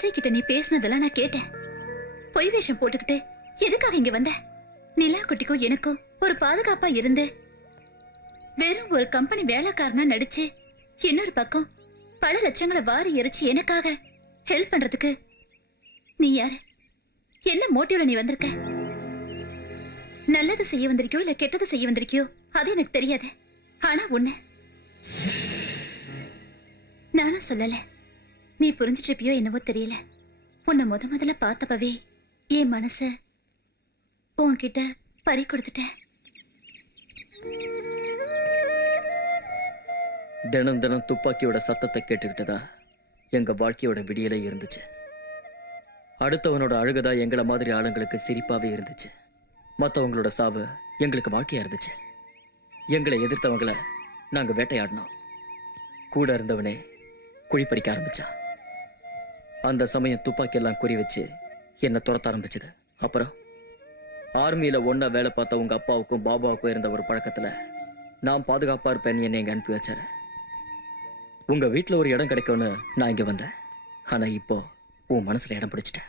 SI கிட்ட நீ பேசினதெல்லாம் நான் கேட்டேன். பொய் வேஷம் போட்டுக்கிட்டு எதுக்காக இங்க வந்த? நிலா குட்டிக்கும் எனக்கும் ஒரு பாதுகாப்பா இருந்து வெறும் ஒரு கம்பெனி வேலைக்காரனா நடிச்சு இன்னொரு பக்கம் பல லட்சங்களை வாரி எரிச்சு எனக்காக ஹெல்ப் பண்றதுக்கு நீ யாரு? என்ன மோட்டிவ்ல நீ வந்திருக்க? நல்லது செய்ய வந்திருக்கியோ இல்ல கெட்டது செய்ய வந்திருக்கியோ அது எனக்கு தெரியாது. ஆனா ஒண்ணு நானும் சொல்லல, நீ புரிஞ்சிட்டு இருப்பியோ என்னவோ தெரியல. உன்னை முதல்ல பார்த்தப்பவே என் மனச உன்கிட்ட பறி கொடுத்துட்டேன். தினம் தினம் துப்பாக்கியோட சத்தத்தை கேட்டுக்கிட்டதா எங்க வாழ்க்கையோட விடியலே இருந்துச்சு. அடுத்தவனோட அழுகதா எங்களை மாதிரி ஆளுங்களுக்கு சிரிப்பாவே இருந்துச்சு. மற்றவங்களோட சாவு எங்களுக்கு வாழ்க்கையா இருந்துச்சு. எங்களை எதிர்த்தவங்களை நாங்க வேட்டையாடினோம். கூட இருந்தவனே குழி பறிக்க ஆரம்பிச்சான். அந்த சமயம் துப்பாக்கி எல்லாம் குறி வச்சு என்னை துரத்த ஆரம்பிச்சது. அப்புறம் ஆர்மியில ஒன்னா வேலை பார்த்த உங்க அப்பாவுக்கும் பாபாவுக்கும் இருந்த ஒரு பழக்கத்துல நான் பாதுகாப்பா இருப்பேன்னு என்னை இங்க அனுப்பி வச்சாரு. உங்க வீட்டுல ஒரு இடம் கிடைக்கும்னு நான் இங்க வந்தேன். ஆனா இப்போ உன் மனசுல இடம் பிடிச்சிட்டேன்.